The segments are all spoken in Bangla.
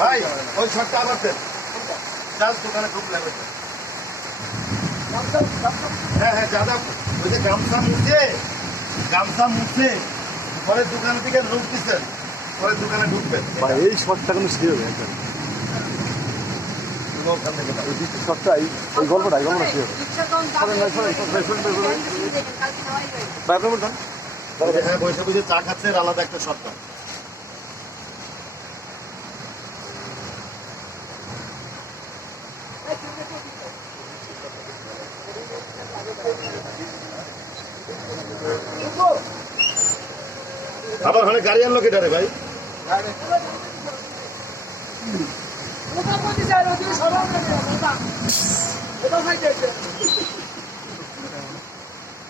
ভাই ওই শর্টটা আবার দোকানে ঢুকলে হ্যাঁ হ্যাঁ দাদা ওই যে গামছা মুছে পরে দোকান থেকে লোক দিচ্ছেন পরে দোকানে ঢুকবেন এই শর্টটা কোনো শিখে হবে শর্টটা এই গল্পটা শিখে হবে হ্যাঁ বসে বসে চা খাচ্ছেন আলাদা একটা শর্টটা আবার ওখানে গাড়ি আনলো কেটারে ভাই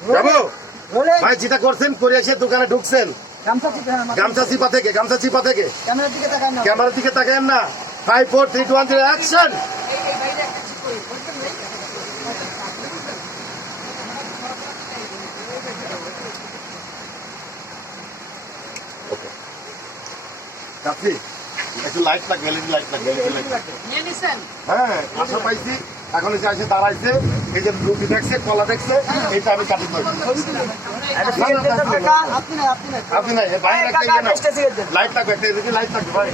যাবো ভাই যেটা করছেন করে এসে দোকানে ঢুকছেন গামছা চিপা থেকে ক্যামেরার দিকে তাকান না 5 4 3 2 1 0 অ্যাকশন কাছে একটু লাইট লাগবে লাইট লাগবে হ্যাঁ আশা পাইছি এখন যে আসে দাঁড়াইছে এই যে রুটি দেখছে কলা দেখছে এইটা আমি কাটি আপনি নাই বাইরে লাইট লাগবে একটা এদিকে লাইট লাগবে ভাই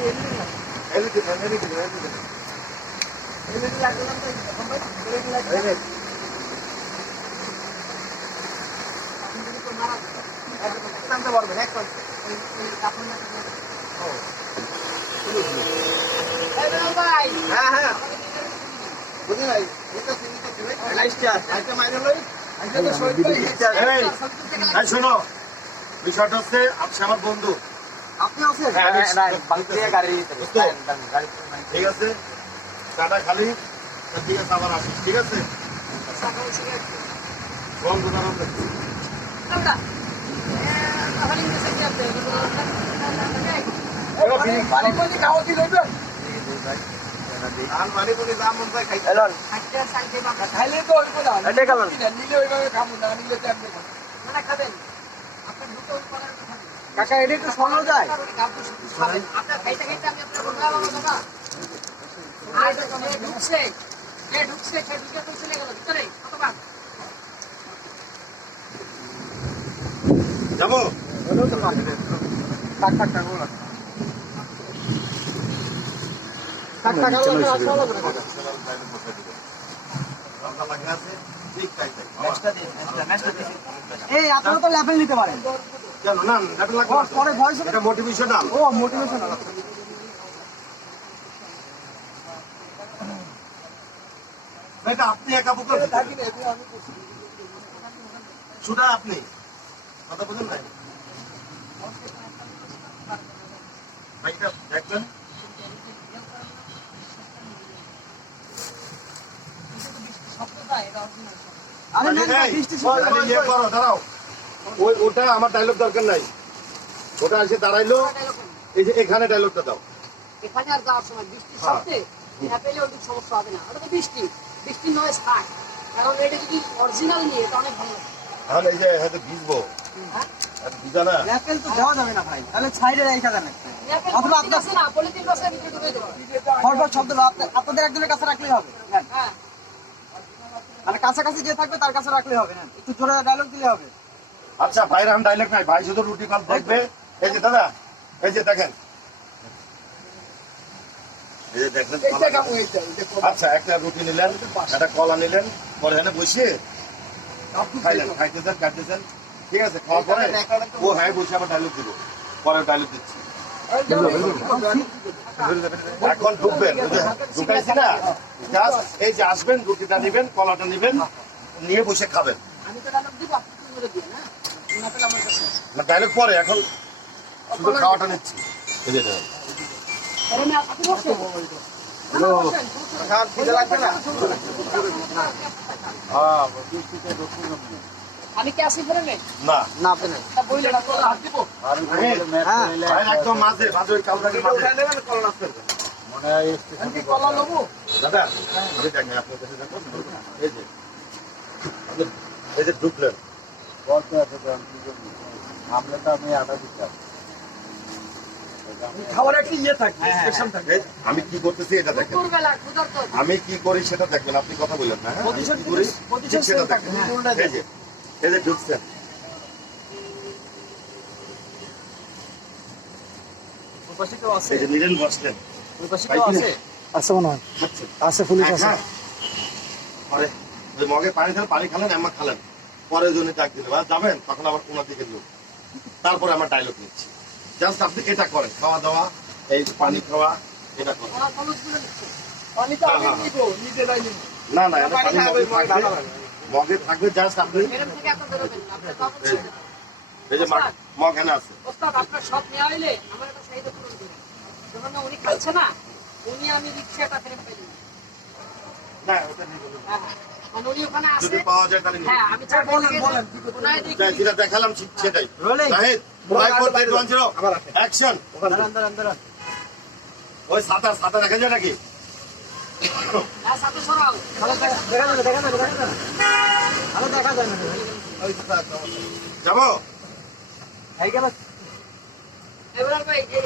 শোনো বিষয়টা হচ্ছে আপনি আমার বন্ধু ঠিক আছে টাটা খালি ঠিক আছে আবার আসিস ঠিক আছে বন্ধু কাকা এটা একটু শোনা যায় যাবো এই আপনারা তো লেভেল নিতে পারেন কেন না পরে ভয়েস এটা মোটিভেশনাল ও মোটিভেশনাল এটা আপনি একা বুঝতে শুধু আপনি কথা বুঝলেন না ভাইটা দেখবেন দাঁড়াও ওটা আমার ডায়লগ দরকার নাই ওটা এসে দাঁড়াইলো এই যে এখানে ডায়লগটা দাও এখানে আর যাওয়ার সময় বৃষ্টির সাথে পেলে ওই সমস্যা হবে না ওটা তো বৃষ্টি নয় থাক কারণ এটা যদি অরিজিনাল নিয়ে এটা অনেক ভালো তাহলে এই যে হয়তো ভিজবো ভিজা না ল্যাপেল তো দেওয়া যাবে না ভাই তাহলে সাইডে রেখে দেন অথবা আপনার না পলিথিন বসে ভিতরে ঢুকে দেবো ফরওয়ার্ড শব্দ আপনাদের একজনের কাছে রাখলেই হবে হ্যাঁ মানে কাছাকাছি যে থাকবে তার কাছে রাখলেই হবে না একটু জোরে ডায়লগ দিলে হবে আচ্ছা ভাইয়ের আম ডায়লগ নাই ভাই শুধু রুটি কল দেখবে এই যে দাদা এই যে দেখেন এই যে দেখেন আচ্ছা একটা রুটি নিলেন একটা কলা নিলেন পরে এখানে বসে খাইলেন খাইতেছেন কাটতেছেন ঠিক আছে খাওয়ার পরে ও হ্যাঁ বসে আবার ডায়লগ দিব পরে ডায়লগ দিচ্ছি এখন ঢুকবেন ঢুকাইছি না জাস্ট এই যে আসবেন রুটিটা নিবেন কলাটা নিবেন নিয়ে বসে খাবেন আমি তো ডায়লগ দিব আপনি করে দিন না না পেলে আমার কাছে না ডায়লগ পরে এখন শুধু খাওয়াটা নিচ্ছি এই যে কারণ আপনি বসে হ্যালো। খাওয়ার খিদে লাগবে না? হ্যাঁ, বৃষ্টিতে রক্ষণ নেই। আমি কি আসি ফেলে নেই না না পেলে তা বইলে না তোরা হাত দিব আর ম্যাপ হ্যাঁ। এলে ভাই একদম মাঝে মাঝে ওই কাউটাকে মাঝে মনে হয় স্টেশনে কলা নেবো? দাদা আমি দেখেন আপনার কাছে দেখুন এই যে এই যে ঢুকলেন বলতে আছে যে আমি কি করবো? আমরা তো আমি আটা দিতাম। খাবার একটা ইয়ে থাকে, স্টেশন থাকে। এই আমি কি করতেছি এটা দেখেন দুপুরবেলা ক্ষুধার্ত আমি কি করি সেটা দেখবেন আপনি কথা বললেন না হ্যাঁ? আমি কি করি ঠিক সেটা দেখেন এই যে ঢুকছেন ওই পাশে কেউ আছে? এই যে নিলেন বসলেন ওই পাশে কেউ আছে? আছে মনে হয়। খাচ্ছেন আছে পুলিশ আছে। হ্যাঁ, পরে ওই মগে পানি খেলেন পানি খালেন এমন খালেন পরের জন্য ডাক দিলেন আর যাবেন তখন আবার কোনার দিকে লোক তারপরে আমার ডায়লগ নিচ্ছি জাস্ট আপনি এটা করেন খাওয়া দাওয়া এই পানি খাওয়া এটা করেন ওরা কলেজগুলো নিচ্ছে পানি তো আমি হ্যাঁ, নিব, নিজেরাই নিব। না না এটা পানি পানি খাবে, মগে মগে ঢালা থাকবে লাগবে। মগে থাকবে জাস্ট আপনি এরকম থেকে আপনার বেরোবেন না। আপনার বাবু এই যে- এই যে মগ এনে আছে ওস্তাদ আপনার সব নেওয়া হইলে আমার একটা চাহিদা পূরণ করে যখন না উনি খাচ্ছে না উনি আমি রিক্সাটা ফেরত পাইনি না ওটা নিয়ে বলুন। হ্যাঁ হ্যাঁ মানে উনি ওখানে আছে যদি পাওয়া যায় তাহলে নিয়ে হ্যাঁ আমি চার বলেন, বলেন, কি করতে ওনায় দেখি যাই, যেটা দেখালাম সেটাই Rolling. নাহিদ 5410 আবার আছে। অ্যাকশন দাঁড়ান, দাঁড়ান, দাঁড়ান। ওই ছাতা দেখা যায় নাকি হ্যাঁ সাথে সরাও ভালো দেখা যাবে, দেখা যাবে, দেখা যাবে। ভালো দেখা যায় না। ওই তো তার সমস্যা। যাবো এই গেল। এবার ভাই এই